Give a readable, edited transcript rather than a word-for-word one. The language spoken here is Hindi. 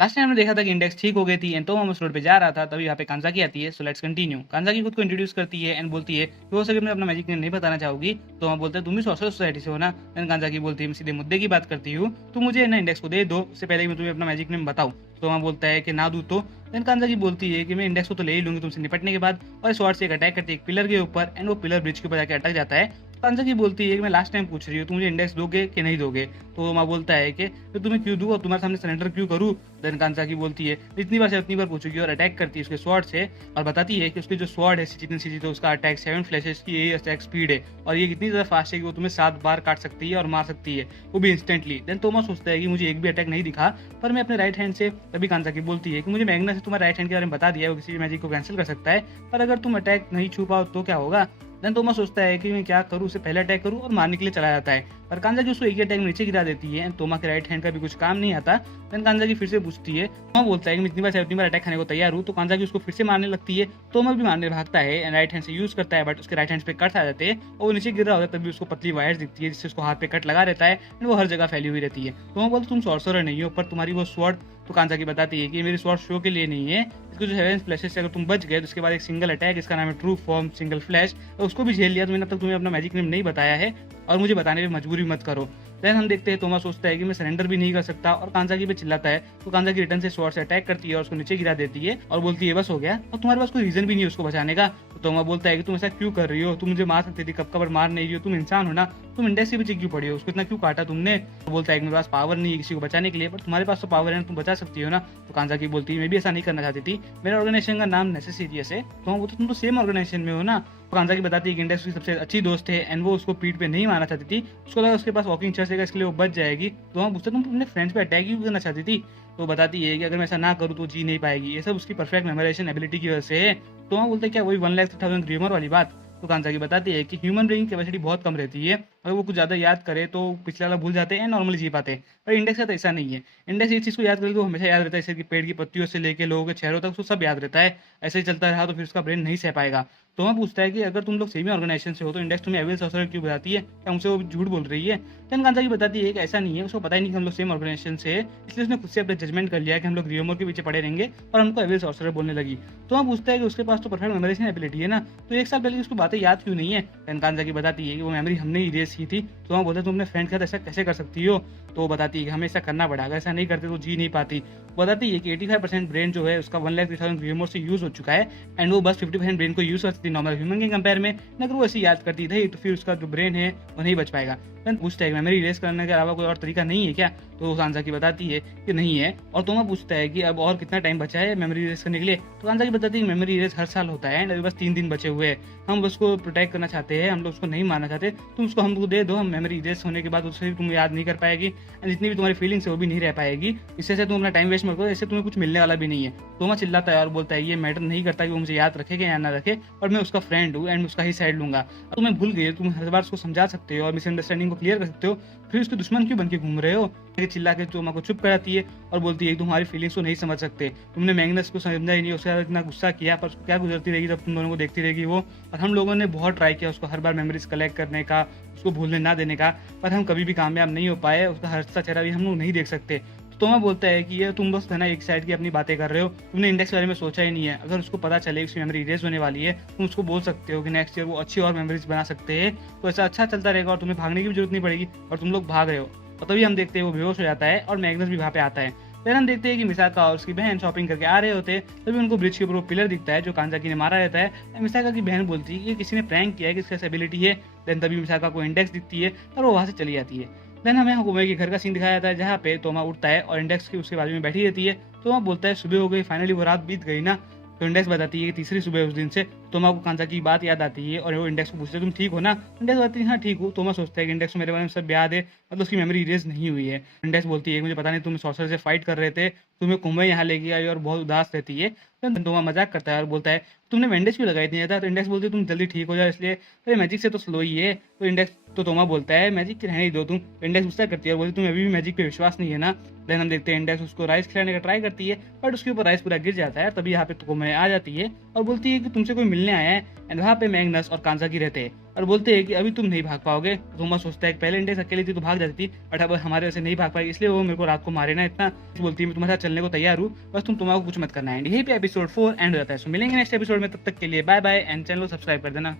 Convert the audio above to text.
लास्ट टाइम हमने देखा था कि इंडेक्स ठीक हो गई थी एंड तो हम उस रोड पे जा रहा था, तभी यहाँ पे कांजाकी आती है। So let's continue. कांजाकी खुद को इंट्रोड्यूस करती है एंड बोलती है कि हो सके मैं अपना मैजिक नेम नहीं बताना चाहूंगी। तो हम बोलते हैं तुम भी सोशल सोसाइटी से हो ना। देन कांजाकी बोलती है मैं सीधे मुद्दे की बात करती हूँ, तो मुझे ना इंडेक्स को दे दो, उससे पहले मैं तुम्हें अपना मैजिक नेम बताऊँ। तो वहाँ बोलता है कि ना दूँ तो। देन कांजाकी बोलती है कि मैं इंडेक्स को तो ले ही लूंगी तुमसे निपटने के बाद, और स्वॉर्ड से एक अटैक करती है एक पिलर के ऊपर एंड वो पिलर ब्रिज के ऊपर जाकर अटक जाता है। कांजाकी बोलती है कि मैं लास्ट टाइम पूछ रही हूँ, तुम मुझे इंडेक्स दोगे कि नहीं दोगे। तो माँ बोलता है कि मैं तुम्हें क्यों दूँ और तुम्हारे सामने सरेंडर क्यों करूँ। देन कांजाकी बोलती है जितनी बार से उतनी बार पूछूंगी, और अटैक करती है उसके स्वॉर्ड से और बताती है कि उसकी जो स्वॉर्ड है जितनी सीधी, तो उसका अटैक 7 फ्लैशेस की यही अटैक स्पीड है और ये कितनी ज़्यादा फास्ट है कि वो तुम्हें 7 बार काट सकती है और मार सकती है, वो भी इंस्टेंटली। देन तोमा सोचता है कि मुझे एक भी अटैक नहीं दिखा पर मैं अपने राइट हैंड से। तभी कांजाकी बोलती है कि मुझे मैग्नस से तुम्हारे राइट हैंड के बारे में बता दिया है, वो किसी भी मैजिक को कैंसिल कर सकता है, पर अगर तुम अटैक नहीं छू पाओ तो क्या होगा। देन तोमा सोचता है कि मैं क्या करूँ, उससे पहले अटैक करूँ, और मारने के लिए चला जाता है। पर कांजाकी उसको एक ही अटैक में नीचे गिरा देती है एंड तोमा के राइट हैंड का भी कुछ काम नहीं आता। देन कांजाकी फिर से पूछती है, तोमा बोलता है कि मैं इतनी बार से उतनी बार अटैक खाने को तैयार हूँ। तो कांजाकी उसको फिर से मारने लगती है। तोमा भी मारने भागता है एंड राइट हैंड से यूज करता है, बट उसके राइट हैंड पे कट्स आ जाते हैं और वो नीचे गिर रहा होता है। तभी उसको पतली वायर्स दिखती है जिससे उसको हाथ पे कट लगा रहता है एंड वो हर जगह फैली हुई रहती है। तोमा बोलता तुम सॉर्सरर नहीं हो, पर तुम्हारी वो स्वॉर्ड। तो कांजाकी बताती है कि मेरी स्वॉर्ड शो के लिए नहीं है, इसको जो 7 फ्लैशेस से अगर तुम बच गए तो उसके बाद एक सिंगल अटैक, इसका नाम है ट्रू फॉर्म सिंगल फ्लैश, तो उसको भी झेल लिया। तो मैंने अब तक तुम्हें अपना मैजिक नेम नहीं बताया है और मुझे बताने में मजबूरी मत करो। देन हम देखते हैं तोमा सोचता है कि मैं सरेंडर भी नहीं कर सकता और कांजाकी पे चिल्लाता है। तो कांजाकी रिटर्न से स्वॉर्ड से अटैक करती है और उसको नीचे गिरा देती है और बोलती है बस हो गया और तुम्हारे पास कोई रीजन भी नहीं है उसको बचाने का। तो तोमा बोलता है कि तुम ऐसा क्यों कर रही हो, तुम मुझे मार सकती थी, कब कबर मार नहीं रही हो, तुम इंसान हो ना, तुम इंडेक्स के पीछे क्यों पड़ी हो, उसको इतना क्यों काटा तुमने। तो बोलता है कि मेरे पास पावर नहीं है किसी को बचाने के लिए, पर तुम्हारे पास तो पावर है, तुम बचा सकती हो ना। तो कांजाकी बोलती है मैं भी ऐसा नहीं करना चाहती थी, मेरे ऑर्गेनाइजेशन का नाम नेसेसिटियस है। तो वो तो तुम तो सेम ऑर्गेनाइजेशन में हो ना। तो कांजाकी बताती है कि इंडेक्स की सबसे अच्छी दोस्त है एंड वो उसको पीठ पे नहीं मारना चाहती थी, उसको लगा उसके पास वॉकिंग चर्च है इसके लिए वो बच जाएगी। तो हम पूछते तुम अपने फ्रेंड्स पे अटैक क्यों करना चाहती थी। तो बताती है कि अगर मैं ऐसा ना करूँ तो जी नहीं पाएगी, ये सब उसकी परफेक्ट मेमोराइजेशन एबिलिटी की वजह से है। तो हम बोलते हैं क्या वही 1,30,000 ग्रीमर वाली बात। तो कांजाकी बताती है कि ह्यूमन ब्रेन की कैपेसिटी बहुत कम रहती है, अगर वो कुछ ज़्यादा याद करे तो पिछला वाला भूल जाते हैं, नॉर्मली जी पाते हैं, पर इंडेक्स का तो ऐसा नहीं है। इंडेक्स एक चीज़ को याद करेगी तो हमेशा याद रहता है, जैसे कि पेड़ की पत्तियों से लेके लोगों के चेहरों तक उसको सब याद रहता है। ऐसे ही चलता रहा तो फिर उसका ब्रेन नहीं सह पाएगा। तो वह पूछता है कि अगर तुम लोग सेम ही ऑर्गेनाइजेशन से हो तो इंडेक्स तुम्हें एविल सॉर्सरर क्यों बताती है, क्या मुझसे वो झूठ बोल रही है। देन कांजाकी बताती है कि ऐसा नहीं है, उसको पता ही नहीं कि हम लोग सेम ऑर्गेनाइजेशन से है, इसलिए उसने खुद से अपने जजमेंट कर लिया कि हम लोग रियोमोर के पीछे पड़े रहेंगे और हमको एविल सॉर्सरर बोलने लगी। तो वह पूछता है कि उसके पास तो परफेक्ट मेमोराइजेशन एबिलिटी है ना, तो एक साल पहले की उसको बातें याद क्यों नहीं है। देन कांजाकी बताती है कि वो मेमोरी हमने इरेज की थी। तो वह बोलते तुम अपने फ्रेंड के साथ ऐसा कैसे कर सकती हो। तो वो बताती है कि हमें ऐसा करना पड़ा, अगर ऐसा नहीं करते तो जी नहीं पाती। बताती है कि 85% ब्रेन जो है उसका 1,30,000 ग्रीमोर से यूज हो चुका है एंड वो बस 50% ब्रेन को यूज करती थी नॉर्मल ह्यूमन के कंपेयर में। अगर वो ऐसे याद करती थी तो फिर उसका जो ब्रेन है वो नहीं बच पाएगा। देन पूछता है मेमोरी इरेज करने के अलावा कोई और तरीका नहीं है क्या। तो कांजाकी बताती है कि नहीं है। और तोमा पूछता है कि अब और कितना टाइम बचा है मेमोरी इरेज करने के लिए। तो कांजाकी बताती है मेमोरी इरेज हर साल होता है एंड अभी बस 3 दिन बचे हुए हैं, हम उसको प्रोटेक्ट करना चाहते हैं, हम लोग उसको नहीं मारना चाहते, तुम उसको हमको दे दो, हम मेमोरी इरेज होने के बाद उससे तुम याद नहीं कर पाएगी एंड जितनी भी तुम्हारी फीलिंग्स है वो भी नहीं रह पाएगी। इससे से तुम अपना टाइम वेस्ट मत करो, इससे तुम्हें कुछ मिलने वाला भी नहीं है। तोमा चिल्लाता है और बोलता है ये मैटर नहीं करता कि वो मुझे याद रखे या ना रखे, और मैं उसका फ्रेंड हूँ एंड उसका ही साइड लूंगा। तुम्हें भूल गई, तुम हर बार उसको समझा सकते हो और मिसअंडरस्टैंडिंग को क्लियर कर सकते हो, फिर उसके दुश्मन क्यों बन के घूम रहे हो। चिल्ला के तोमा को चुप कराती है और बोलती है तुम्हारी फीलिंग्स को नहीं समझ सकते, तुमने मैग्नस को समझा ही नहीं, उसके साथ इतना गुस्सा किया, पर क्या गुजरती रहेगी जब तुम दोनों को देखती रहेगी वो। और हम लोगों ने बहुत ट्राई किया उसको हर बार मेमोरीज कलेक्ट करने का, उसको भूलने ना देने का, पर हम कभी भी कामयाब नहीं हो पाए, उसका हंसता चेहरा भी हम लोग नहीं देख सकते। तो मैं बोलता है कि ये तुम बस है ना एक साइड की अपनी बातें कर रहे हो, तुमने इंडेक्स के बारे में सोचा ही नहीं है। अगर उसको पता चले उसकी मेमोरी इरेज होने वाली है, तुम उसको बोल सकते हो कि नेक्स्ट ईयर वो अच्छी और मेमोरीज बना सकते हैं, तो ऐसा अच्छा चलता रहेगा और तुम्हें भागने की भी जरूरत नहीं पड़ेगी और तुम लोग भाग रहे हो। और तभी हम देखते हैं वो बेहोश हो जाता है और मैग्नस भी वहाँ पे आता है। फिर हम देखते हैं कि मिसाका और उसकी बहन शॉपिंग करके आ रहे होते हैं, तभी उनको ब्रिज के ऊपर वो पिलर दिखता है जो कांजाकी ने मारा रहता है। मिसाका की बहन बोलती है कि किसी ने प्रैंक किया है कि इसका एबिलिटी है। देन तभी मिसाका को इंडेक्स दिखती है और वो वहाँ से चली जाती है। देन हमें हुकुमे के घर का सीन दिखाया जाता है जहाँ पे तोमा उठता है और इंडेक्स की उसके बाजू में बैठी रहती है। तोमा बोलता है सुबह हो गई, फाइनली वो रात बीत गई ना। तो इंडेक्स बताती है कि तीसरी सुबह उस दिन से। तोमा को कांजाकी की बात याद आती है और वो इंडेक्स को पूछते है तुम ठीक हो ना। इंडेक्स बताती है हाँ ठीक हूँ। तोमा सोचता है कि इंडेक्स को मेरे बारे में सब याद है, मतलब उसकी मेमोरी इरेज नहीं हुई है। इंडेक्स बोलती है मुझे पता नहीं तुम सॉर्सर से फाइट कर रहे थे, तुम्हें कुंभे यहाँ लेके आई और बहुत उदास रहती है। तोमा मजाक करता है और बोलता है तुमने बैंडेज क्यों लगाई इतनी ज़्यादा। तो इंडेक्स बोलती है तुम जल्दी ठीक हो जाओ इसलिए, अरे मैजिक से तो स्लो ही है। तो इंडेक्स तो तोमा बोलता है मैजिक रहने ही दो तुम। इंडेक्स गुस्सा करती है और बोलती तुम्हें अभी भी मैजिक पे विश्वास नहीं है ना। देन हम देखते हैं इंडेक्स उसको राइस खिलाने का ट्राई करती है, बट उसके ऊपर राइस पूरा गिर जाता है। तभी यहाँ पे तोमा आ जाती है और बोलती है कि तुमसे कोई मिलने आया है एंड वहाँ पे मैग्नस और कांजाकी रहते हैं। और बोलते हैं कि अभी तुम नहीं भाग पाओगे। रोमा सोचता है कि पहले इंडेक्स अकेली थी तो भाग जाती थी, बट अब हमारे वजह से नहीं भाग पाई, इसलिए वो मेरे को रात को मारे ना इतना। बोलती है मैं तुम्हारे साथ चलने को तैयार हूँ, बस तुम्हारा कुछ मत करना है। एंड यही पे एपिसोड 4 एंड हो जाता है। सो मिलेंगे नेक्स्ट एपिसोड में, तब तक के लिए बाय बाय एंड चैनल को सब्सक्राइब कर देना।